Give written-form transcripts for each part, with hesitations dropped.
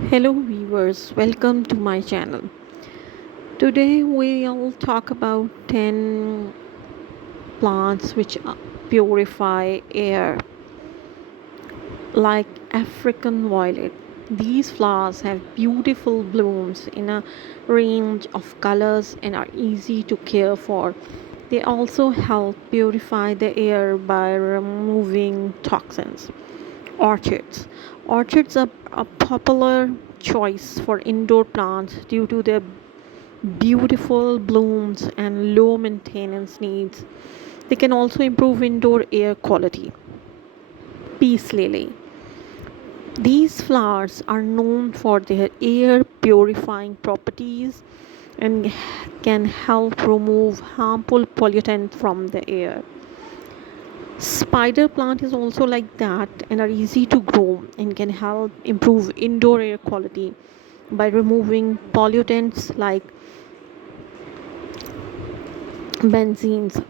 Hello viewers, welcome to my channel. Today we'll talk about 10 plants which purify air, like African violet. These flowers have beautiful blooms in a range of colors and are easy to care for. They also help purify the air by removing toxins. Orchids. Orchids are a popular choice for indoor plants due to their beautiful blooms and low maintenance needs. They can also improve indoor air quality. Peace lily. These flowers are known for their air purifying properties and can help remove harmful pollutants from the air. Spider plant is also like that and are easy to grow and can help improve indoor air quality by removing pollutants like benzenes.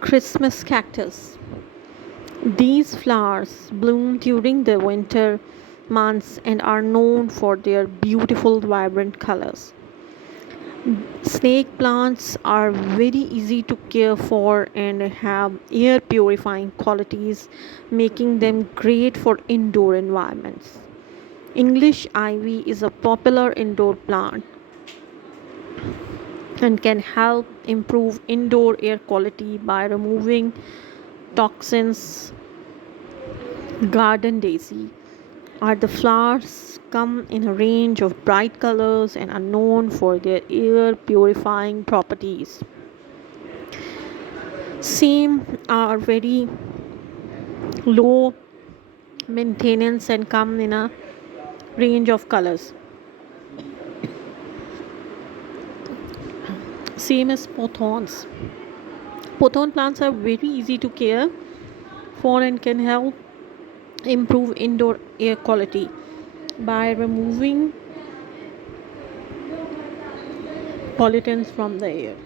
Christmas cactus. These flowers bloom during the winter months and are known for their beautiful vibrant colors. Snake plants are very easy to care for and have air purifying qualities, making them great for indoor environments. English ivy is a popular indoor plant and can help improve indoor air quality by removing toxins. Garden daisy are the flowers come in a range of bright colors and are known for their air purifying properties. Same are very low maintenance and come in a range of colors. Same as pothorns. Pothorn plants are very easy to care for and can help improve indoor air quality by removing pollutants from the air.